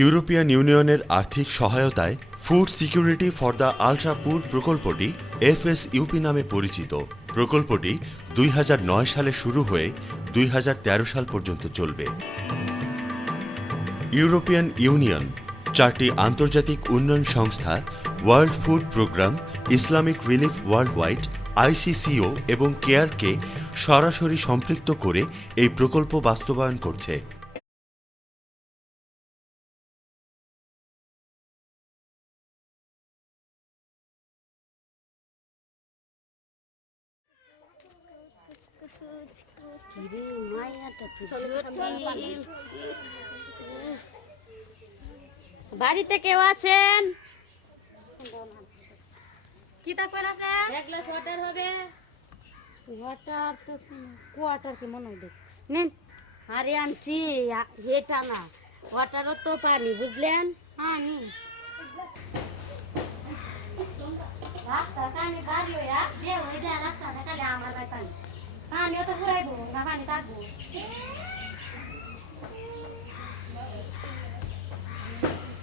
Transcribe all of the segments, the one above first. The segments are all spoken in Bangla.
ইউরোপিয়ান ইউনিয়নের আর্থিক সহায়তায় food security for the ultra পুর প্রকল্পটি এফএসইউপি নামে পরিচিত। প্রকল্পটি 2009 সালে শুরু হয়ে 2013 সাল পর্যন্ত চলবে। ইউরোপিয়ান ইউনিয়ন 4টি আন্তর্জাতিক উন্নয়ন সংস্থা World Food Programme, Islamic Relief Worldwide, ICCO এবং কেয়ারকে সরাসরি সম্পৃক্ত করে এই প্রকল্প বাস্তবায়ন করছে। বাড়িতে কেউ আছেন? কি থাকবেন আপনার? এক গ্লাস ওয়াটার হবে? ওয়াটার তো কোয়াটার কি মনে হয় নেন। আরে আনছি, এটা না, ওয়াটারও তো পানি, বুঝলেন? হ্যাঁ নিন। রাস্তা কানে বাড়ি হইয়া যে হয়ে যায় রাস্তাটা খালি আমার ভাই পানি পানিও তো ফুরাইবো না, পানি থাকবো।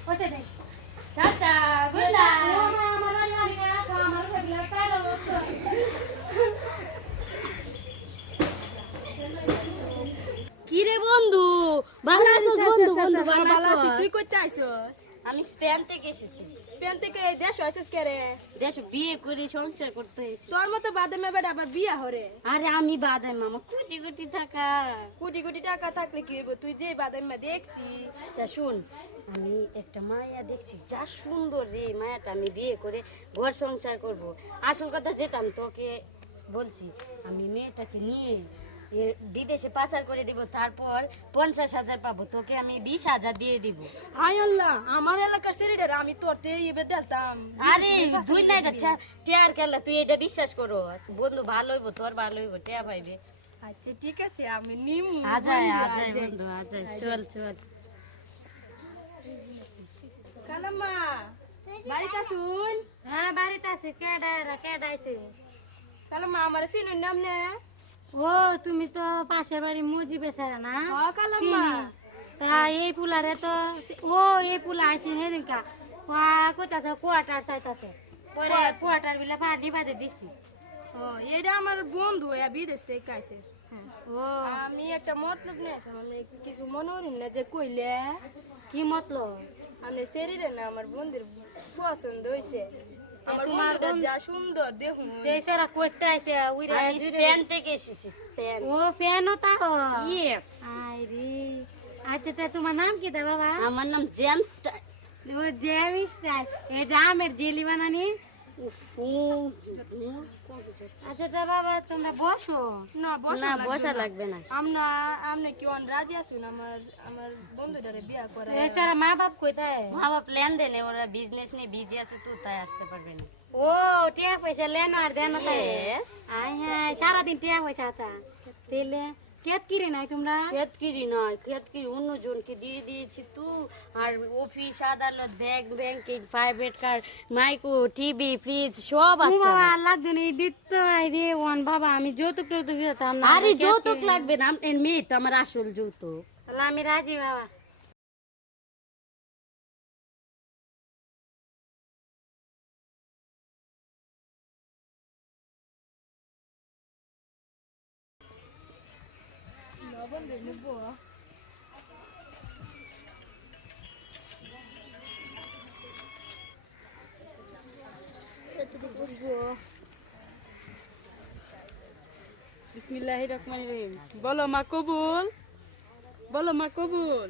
পয়সা দেখ টাটা, গুড নাইট। আমার বাড়ি বাড়ি না তো আমার ফেগলা পারো তো। কি রে বন্ধু, ভালো আছো? বন্ধু বন্ধু ভালো আছো? তুই কইতে আইছস? আমি স্পেন থেকে এসেছি। স্পেন থেকে এই দেশ আইছস কে রে? দেশ বিয়ে করে সংসার করতে এসেছি। তোর মতো বাদামে বেটা আবার বিয়া হরে। আরে আমি বাদাই মামা, কোটি কোটি টাকা। কোটি কোটি টাকা থাকলে কি হইব? তুই যে বাদামে দেখছি। আচ্ছা শুন, আমি একটা মায়া দেখছি, যা সুন্দর রে মায়াটা, আমি বিয়ে করে ঘর সংসার করব। আসল কথা যেটা আমি তোকে বলছি, আমি মেয়েটাকে নিয়ে বিদেশে পাচার করে দিব, তারপর 50,000 পাবো, তোকে আমি 20,000 দিয়ে দিব। হাই আল্লাহ, আমার এলাকার ছেলেটা আমি তোর তে ইবে দিতাম। আরে দুই না, এটা টেয়ার খেলা, তুই এটা বিশ্বাস করো। বন্ধু ভালো হইব, তোর ভালো হইব, টেয়া পাইবে। আচ্ছা ঠিক আছে, আমি নিম। আজাই আজাই বন্ধু, আজাই, চল চল। কালাম্মা বাড়িতে শুন। হ্যাঁ বাড়িতে আছে। কেডাইছে কালাম্মা? আমার চিনুন নাম না? ও তুমি তো পাশের বাড়ি মুজি বেচারা না? হ্যাঁ কালাম্মা। তা এই পুলারে তো ও এই পুলা আইছে হেদিনকা কইতাছে কোয়ার্টার চাইতাছে, পরে কোয়ার্টার বিলা পানি বাদে দিছি। ও এটা আমার বন্ধু বিদেশ থেকে আইছে। ও আমি একটা মতলব নিয়েছিলাম, আমি কিছু মনে করি না যে কইলে। কি মতলব? আমি শরীরে না আমার বন্ধুর পছন্দ হইছে। আমার বন্ধুটা যা সুন্দর দেখুন। দেশেরা কইতে আইছে উইরা আমি স্পেন থেকে এসেছি, স্পেন। ও ফ্যানও তা ইয়েস। আইরি। আচ্ছা তা তোমার নাম কি দা বাবা? আমার নাম জেমস স্টাইল। ও জেমস স্টাইল। এই জামের জেলি বানানি। আচ্ছা তা বাবা তোমরা বসো না? না বসা লাগবে না। আমনে কি অন রাজি আছুন আমার আমার বন্ধুটারে বিয়া করা? এছাড়া মা বাপ কইতায়? মা বাপ লেনদেনে, ওরা বিজনেস নিয়ে বিজি আছে, তো তাই আসতে পারবে না। ও টিয়া পয়সা লেন আর দেন তাই? Yes. আই হ্যাঁ সারাদিন টিয়া পয়সা তা তেলে কেত কিরে নাই তোমরা? খেতকিরি নয়, খেতকিরি অন্যজনকে দিয়ে দিয়েছি তো। আর অফিস আদালত, banking, private car, micro, TV, fridge সব আছে। বাবা লাগবে না দিত রে ওয়ান বাবা, আমি যৌতুক টৌতুক দিতাম না। আরে যৌতুক লাগবে না, এর মেয়ে তো আমার আসল যৌতুক। তাহলে আমি রাজি বাবা। বিসমিল্লাহিররহমানিররহিম। বলো মা কবুল, বলো মা কবুল,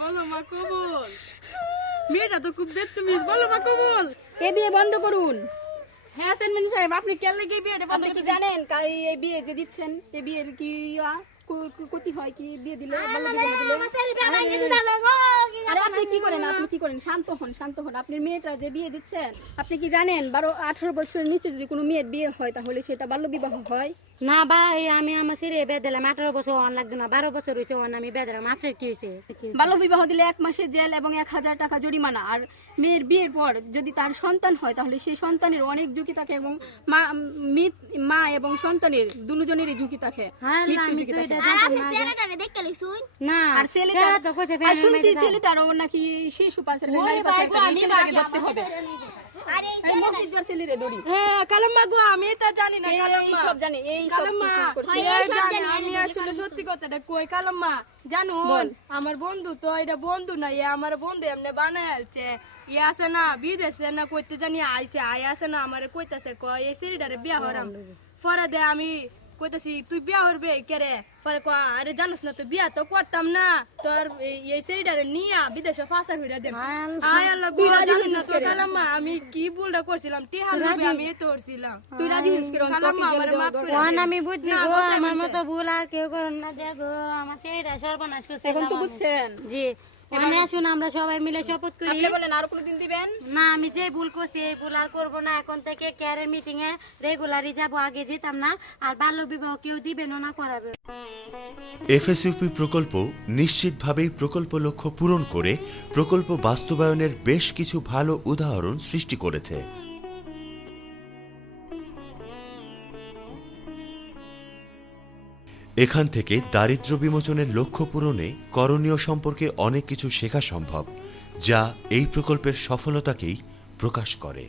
বলো মা কবুল। মেয়েটা তো খুব তুমি বলো মা কবুল। এ বিয়ে বন্ধ করুন। হ্যাঁ চেয়ারম্যান সাহেব, আপনি কেন লেগে বিয়েটা বন্ধ আপনি কি জানেন এই বিয়ে যে দিচ্ছেন, এই বিয়ের কি ক্ষতি হয়? কি বিয়ে দিলে ভালো বিয়ে দিলে? আরে আপনি কি করেন? আপনি কি করেন? শান্ত হন, শান্ত হন। আপনার মেয়েটা যে বিয়ে দিচ্ছেন, আপনি কি জানেন 12-18 বছরের নিচে যদি কোনো মেয়ের বিয়ে হয় তাহলে সেটা বাল্য বিবাহ হয়? না ভাই, আমি আমার ছেলে বেদ দিলাম। 18 বছর অন লাগতো না, 12 বছর হয়েছে অন আমি বেদ দিলাম। আপনার কি হয়েছে? বাল্য বিবাহ দিলে 1 মাসের জেল এবং 1000 টাকা জরিমানা। আর মেয়ের বিয়ের পর যদি তার সন্তান হয় তাহলে সেই সন্তানের অনেক ঝুঁকি থাকে, এবং মা এবং সন্তানের দুজনেরই ঝুঁকি থাকে, মৃত্যু ঝুঁকি থাকে। না আর শুনছি ছেলেটারও নাকি কি শিশু পাচার ওরে নারী ভাই পাচার গো, আমি ছেলেটাকে ভাবি ধরতে আমার হবে ছেলে নিয়ে যেতে। এই মসজিদের ছেলেরে দড়ি হ্যাঁ কালাম্মা গো আমি তা জানি না এই কালাম্মা সব জানে এই সব কালাম্মা কিছু করছে এই জানি আমি আসলে সত্যি কথাটা কই কালাম্মা জানুন আমার বন্ধু তো এটা বন্ধু না এ আমার বন্ধু এমনি বানায় আলছে ইয়ে আছে না বিদেশে না কইতে জানি আইছে আয় আছে না আমারে কইতাছে কয় এই সিরিডারে বিয়া হরাম পরে দে আমি কইতাছি তুই বিয়া হরবে কেরে পরে কয় আরে জানোস না তুই বিয়া তো করতাম না তোর এই সিরিডারে নিয়া বিদেশে ফাঁসা হইরা দেব আয় আল্লাহ গো জানিস না তো কালাম্মা আমি কি ভুলটা করছিলাম টিহার লবে আমি এই তো করছিলাম তুই রাজি হইস কি রন কালাম্মা আমারে মাফ করে ওহান আমি বুঝছি গো আমার মতো ভুল আর কেউ করেন না যে গো আমার সেইটা সর্বনাশ করছে এখন তো বুঝছেন জি মানে আসুন আমরা সবাই মিলে শপথ করি আপনি বলেন আর কোনদিন দিবেন না আমি যে ভুল করছি এই ভুল আর করবো না এখন থেকে কেয়ারের মিটিং এ রেগুলারই যাব আগে যেতাম না আর বাল্য বিবাহ কেউ দিবেনও না করাবে এফএসইউপি প্রকল্প নিশ্চিতভাবেই প্রকল্প লক্ষ্য পূরণ করে প্রকল্প বাস্তবায়নের বেশ কিছু ভালো উদাহরণ সৃষ্টি করেছে। এখান থেকে দারিদ্র্য বিমোচনের লক্ষ্য পূরণে করণীয় সম্পর্কে অনেক কিছু শেখা সম্ভব, যা এই প্রকল্পের সফলতাকেই প্রকাশ করে।